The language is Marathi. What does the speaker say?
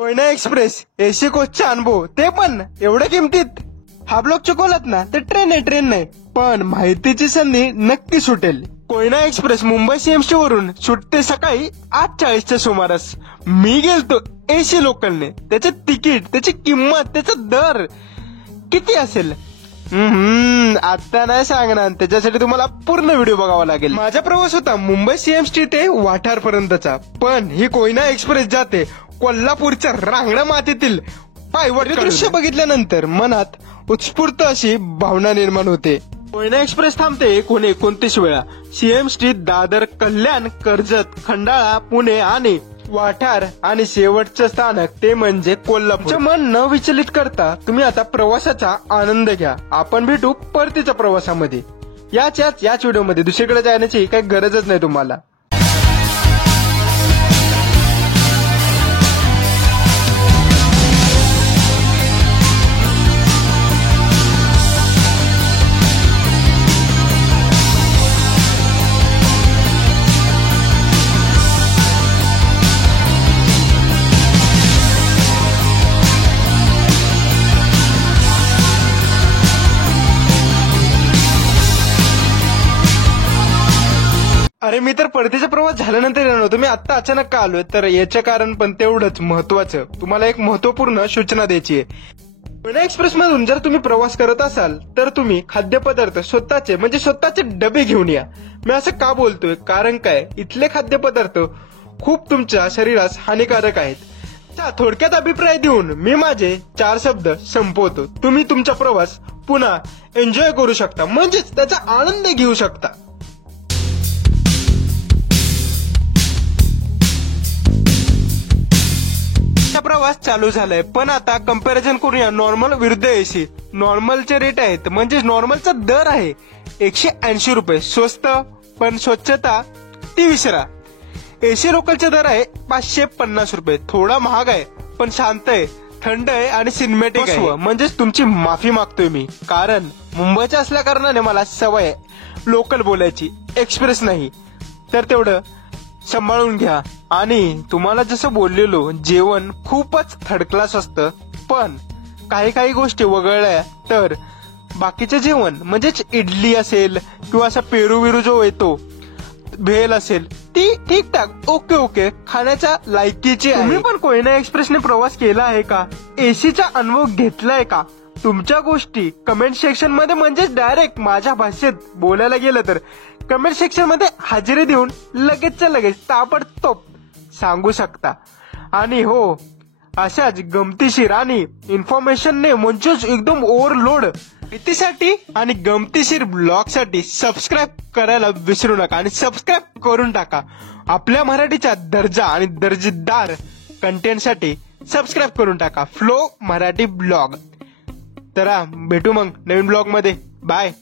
कोयना एक्सप्रेस एसी कोचचा अनुभव, ते पण एवढ्या किमतीत. हा ब्लॉग चुकवलात ना ते ट्रेन नाही, पण माहितीची संधी नक्की सुटेल. कोयना एक्सप्रेस मुंबई सीएमसी वरून सुटते सकाळी 8:40च्या सुमारास. मी गेलतो एसी लोकलने. त्याचे तिकीट, त्याची किंमत, त्याचा दर किती असेल आता नाही सांगणार. त्याच्यासाठी तुम्हाला पूर्ण व्हिडिओ बघावा लागेल. माझा प्रवास होता मुंबई सीएमसी ते वाठार पर्यंतचा, पण ही कोयना एक्सप्रेस जाते कोल्हापूरच्या रांगडा मातीतील पायवाट. दृश्य बघितल्यानंतर मनात उत्स्फूर्त अशी भावना निर्माण होते. कोयना एक्सप्रेस थांबते 29 वेळा. सीएमसी, दादर, कल्याण, कर्जत, खंडाळा, पुणे आणि वाठार आणि शेवटचं स्थानक ते म्हणजे कोल्हापूर. मन न विचलित करता तुम्ही आता प्रवासाचा आनंद घ्या. आपण भेटू परतीच्या प्रवासामध्ये. याच व्हिडिओमध्ये. दुसरीकडे जाण्याची काही गरजच नाही तुम्हाला. अरे मी तर परतीचा प्रवास झाल्यानंतर येणार होतो. मी आता अचानक का आलोय तर याचं कारण पण तेवढंच महत्वाचं. तुम्हाला एक महत्वपूर्ण सूचना द्यायची आहे. कोयना एक्सप्रेस मधून जर तुम्ही प्रवास करत असाल तर तुम्ही खाद्यपदार्थ स्वतःचे डबे घेऊन या. मी असं का बोलतोय कारण काय, इथले खाद्यपदार्थ खूप तुमच्या शरीरास हानिकारक आहेत. थोडक्यात अभिप्राय देऊन मी माझे 4 शब्द संपवतो. तुम्ही तुमचा प्रवास पुन्हा एन्जॉय करू शकता, म्हणजेच त्याचा आनंद घेऊ शकता. प्रवास चालू झालाय, पण आता कंपॅरिझन करूया नॉर्मल विरुद्ध एसी. नॉर्मलचे रेट आहेत, म्हणजे नॉर्मलचा दर आहे 180 रुपये. स्वस्त पण स्वच्छता ती विसरा. एसी लोकलचा दर आहे 550 रुपये. थोडा महाग आहे पण शांत आहे, थंड आहे आणि सिनेमॅटिक आहे. म्हणजेच तुमची माफी मागतोय मी, कारण मुंबईच्या असल्या कारणाने मला सवय आहे लोकल बोलायची, एक्सप्रेस नाही. तर तेवढं सांभाळून घ्या. आणि तुम्हाला जसं बोललेलो, जेवण खूपच थर्ड क्लास असतं, पण काही गोष्टी वगळल्या तर बाकीचं जेवण म्हणजेच इडली असेल किंवा असा पेरू विरू जो येतो, भेल असेल, ती ठीकठाक ओके खाण्याच्या लायकीची आहे. तुम्ही पण कोयना एक्सप्रेसने प्रवास केला आहे का? एसीचा अनुभव घेतलाय का? तुमच्या गोष्टी कमेंट सेक्शन मध्ये, म्हणजेच डायरेक्ट माझ्या भाषेत बोलायला गेलं तर कमेंट सेक्शन मध्ये हजेरी देऊन लगेचच्या लगेच ताबडतोब सांगू शकता. आणि हो, अशाच गमतीशीर आणि इन्फॉर्मेशनने म्हणजेच एकदम ओव्हरलोड भीतीसाठी आणि गमतीशीर ब्लॉगसाठी सबस्क्राईब करायला विसरू नका. आणि सबस्क्राईब करून टाका. आपल्या मराठीच्या दर्जा आणि दर्जेदार कंटेंटसाठी सबस्क्राईब करून टाका. Flow Marathi blog. तर भेटू मग नवीन ब्लॉग मध्ये. बाय.